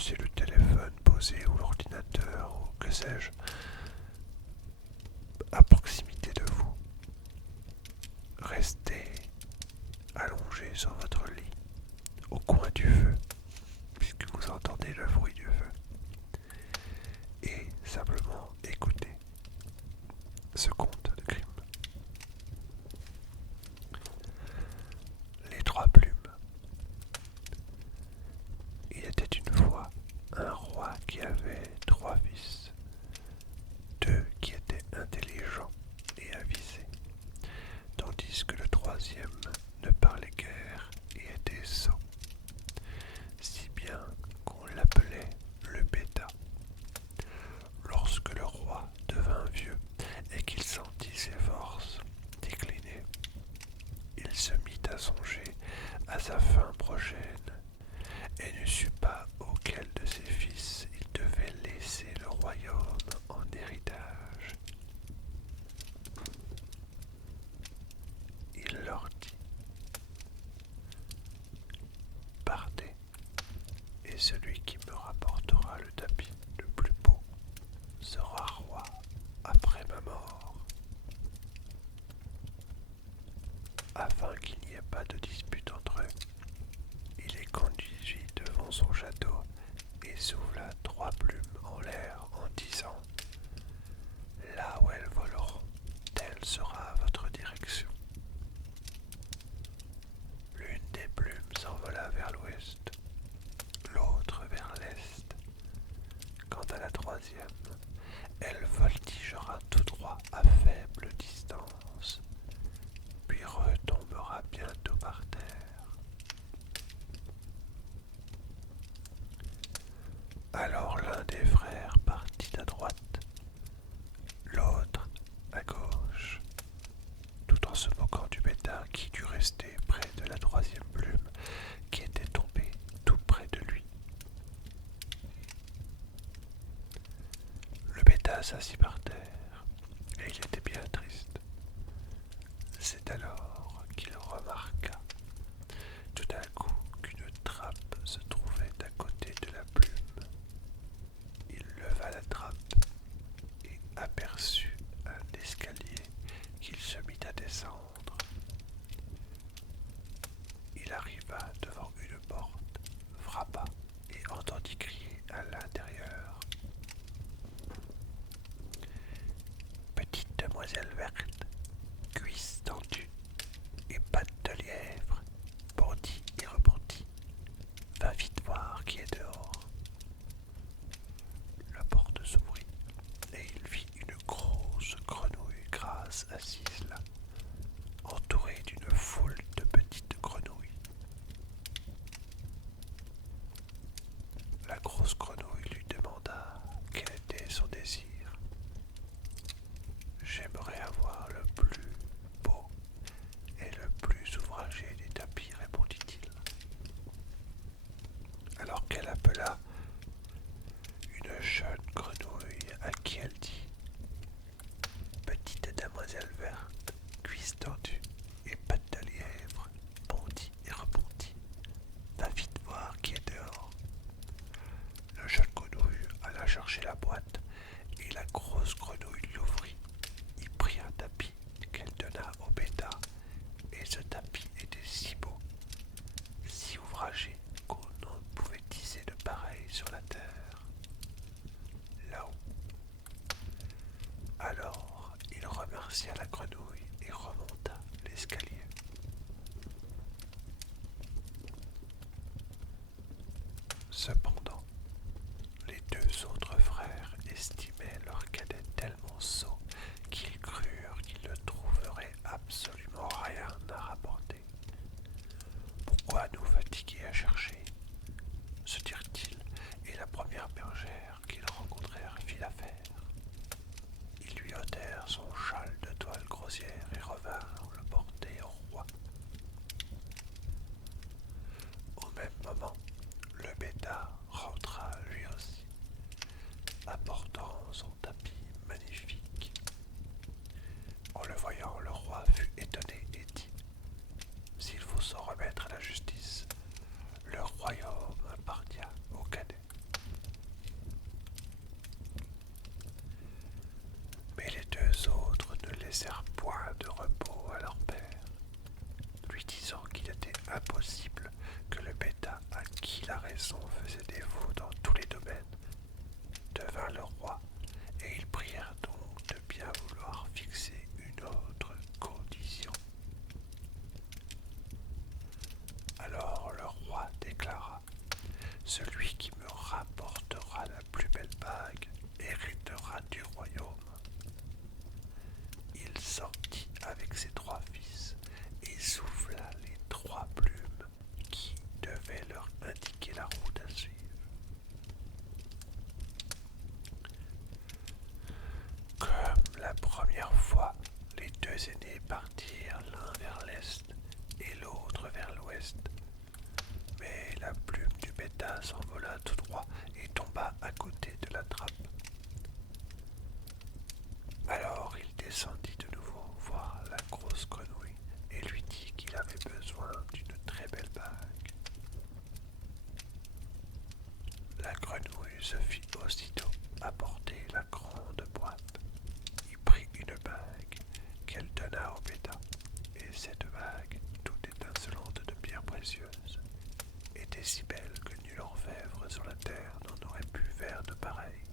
laissez le téléphone posé ou l'ordinateur ou que sais-je à proximité de vous. Restez allongé sur votre lit, au coin du feu, puisque vous entendez le bruit du feu, et simplement écoutez ce conte de crime. Les trois plumes. Il était une fois un roi qui avait trois fils, deux qui étaient intelligents et avisés, tandis que le troisième ne parlait guère et était sot, si bien qu'on l'appelait le bêta. Lorsque le roi devint vieux et qu'il sentit ses forces décliner, il se mit à songer à sa fin prochaine et ne sut pas auquel de ses fils il devait laisser le royaume en héritage. Il leur dit: partez, et celui qui me rapportera le tapis le plus beau sera roi après ma mort. Afin qu'il n'y ait pas de dispute entre eux, il les conduisit devant son château et souffla trois plumes en l'air en disant: là où elles voleront, telle sera votre direction. L'une des plumes s'envola vers l'ouest, l'autre vers l'est. Quant à la troisième, elle voltigera tout droit à faible distance, puis retombera bientôt par terre. Alors l'un des frères partit à droite, l'autre à gauche, tout en se moquant du bêta qui dut rester près de la troisième plume qui était tombée tout près de lui. Le bêta s'assit par terre et il était bien triste. C'est alors qu'il remarqua tout d'un coup qu'une trappe se trouvait à côté de la plume. Il leva la trappe et aperçut un escalier qu'il se mit à descendre. Il arriva devant une porte, frappa et entendit crier à l'intérieur: petite demoiselle verte, cuisse tendue et pattes de lièvre, bondit et rebondit, va vite voir qui est dehors. La porte s'ouvrit et il vit une grosse grenouille grasse assise là, entourée d'une foule de petites grenouilles. La grosse grenouille lui demanda quel était son désir. J'aimerais avoir le plus beau et le plus ouvragé des tapis, répondit-il. Alors qu'elle appela une jeune grenouille à qui elle dit: petite demoiselle verte, cuisse tendue et pattes de lièvre, bondit et rebondit, va vite voir qui est dehors. Le jeune grenouille alla chercher la boîte et la grosse grenouille l'ouvrit. Il prit un tapis qu'elle donna au bêta et ce tapis était si beau, si ouvragé qu'on ne pouvait tisser de pareil sur la terre. Là-haut. Alors il remercia la grenouille et remonta l'escalier. Cependant, les deux autres frères estimaient leur cadet tellement sot qu'ils crurent qu'ils ne trouveraient absolument rien à rapporter. Pourquoi nous fatiguer à chercher, se dirent-ils, et la première bergère qu'ils rencontrèrent fit l'affaire. Ils lui ôtèrent son châle de toile grossière celui qui me rapportera la plus belle bague héritera du royaume. Il sortit avec ses 3 fils et souffla les 3 plumes qui devaient leur indiquer la route à suivre. Comme la première fois, les 2 aînés partirent l'un vers l'est et l'autre vers l'ouest. Mais la plume du bêta s'envola tout droit et tomba à côté de la trappe. Alors il descendit de nouveau voir la grosse grenouille et lui dit qu'il avait besoin d'une très belle bague. La grenouille se fit aussitôt apporter la grande boîte. Il prit une bague qu'elle donna au bêta, et cette bague, toute étincelante de pierres précieuses, était si belle que nul orfèvre sur la terre n'en aurait pu faire de pareil.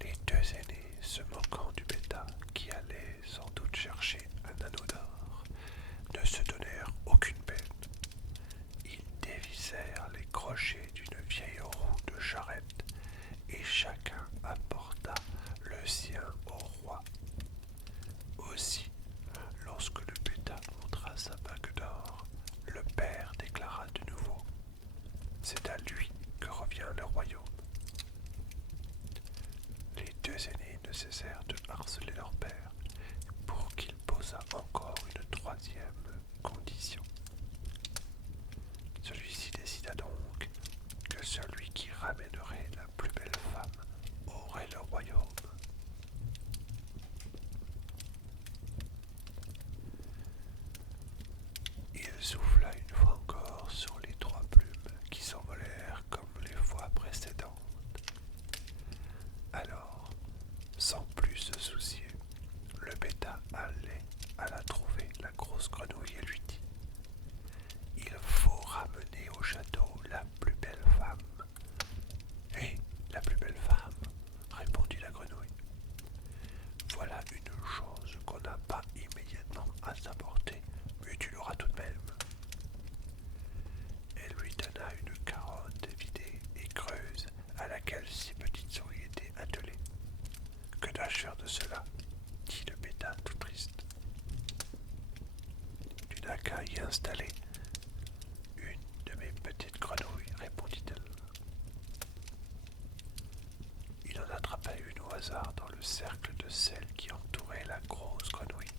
Les 2 aînés, se moquant du bêta qui allait sans doute chercher un anneau d'or, ne se donnèrent aucune peine. Ils dévissèrent les crochets d'une vieille roue de charrette et chacun apporta le sien au roi. Aussi, lorsque le bêta montra sa bague d'or, le père déclara de nouveau: c'est à lui que revient le royaume. Les 2 aînés ne cessèrent de harceler leur père pour qu'il posât encore une 3e condition. Celui-ci décida donc que celui qui ramènerait la plus belle femme aurait le royaume. Il souffla une fois encore sur les 3 plumes qui s'envolèrent comme les fois précédentes. Alors, sans plus se soucier, le bêta alla trouver la grosse grenouille et lui dit: il faut ramener au château la plus belle femme. Et la plus belle femme, répondit la grenouille. Voilà une chose qu'on n'a pas immédiatement à sa portée, mais tu l'auras tout de même. Elle lui donna une carotte vidée et creuse à laquelle 6 petites souris étaient attelées. Que dois-je faire de cela? Dit le bêta tout triste. Tu n'as qu'à y installer une de mes petites grenouilles, répondit-elle. Il en attrapa une au hasard dans le cercle de celles qui entouraient la grosse grenouille,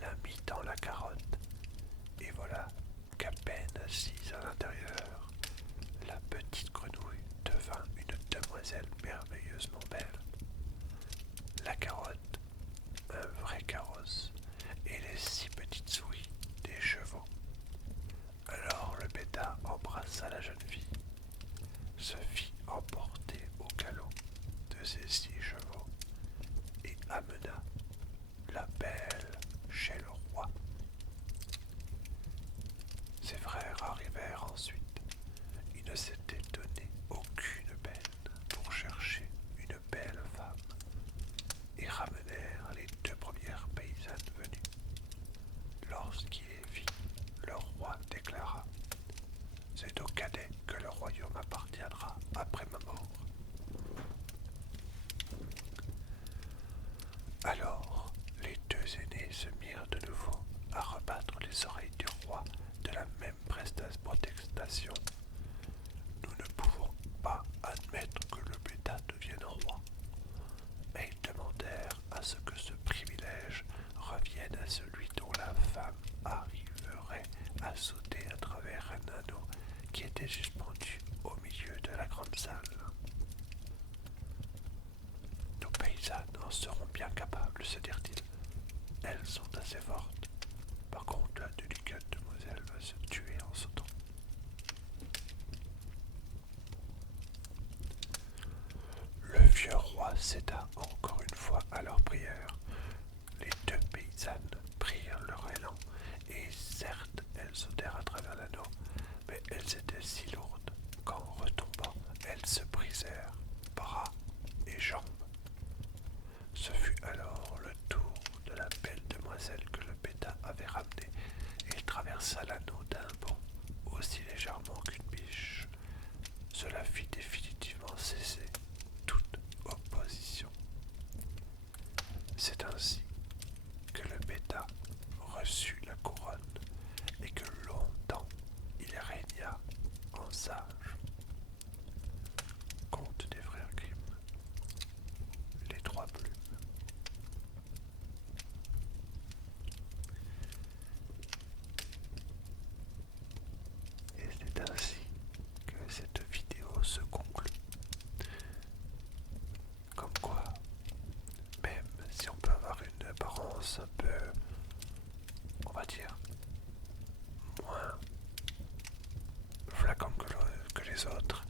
la mit dans la carotte, et voilà qu'à peine assise à l'intérieur, la petite grenouille devint une demoiselle merveilleusement belle. La carotte, un vrai carrosse, et les 6 petites souris, des chevaux. Alors le bêta embrassa la jeune fille, se fit emporter au galop de ses 6 chevaux et amena la belle chez le roi. Ses frères arrivèrent ensuite. Ils ne s'étaient donné aucune peine pour chercher une belle femme et ramenèrent les 2 premières paysannes venues. Lorsqu'il les vit, le roi déclara: c'est au cadet que le royaume appartiendra après ma mort. Alors, les 2 aînés se mirent de nouveau à rebattre les oreilles du roi de la même protestation. Nous ne pouvons pas admettre que le bêta devienne roi. Et ils demandèrent à ce que ce privilège revienne à celui dont la femme arriverait à sauter à travers un anneau qui était suspendu au milieu de la grande salle. Nos paysannes en seront bien capables, se dirent-ils. Elles sont assez fortes. Par contre, la délicate demoiselle va se tuer en sautant. Le vieux roi céda encore une fois à leur prière. Les 2 paysannes prirent leur élan, et certes, elles sautèrent à travers l'anneau, mais elles étaient si lourdes qu'en retombant, elles se brisèrent bras et jambes. Ce fut alors le tour de la belle demoiselle que le bêta avait ramenée un sale anneau d'un bond, aussi légèrement qu'une biche. Cela fit définitivement cesser toute opposition. C'est ainsi que le bêta reçut la couronne et que longtemps il régna en sage. Conte des frères Grimm, les trois plumes. Et c'est ainsi que cette vidéo se conclut. Comme quoi, même si on peut avoir une apparence un peu, on va dire, moins flagrante que les autres,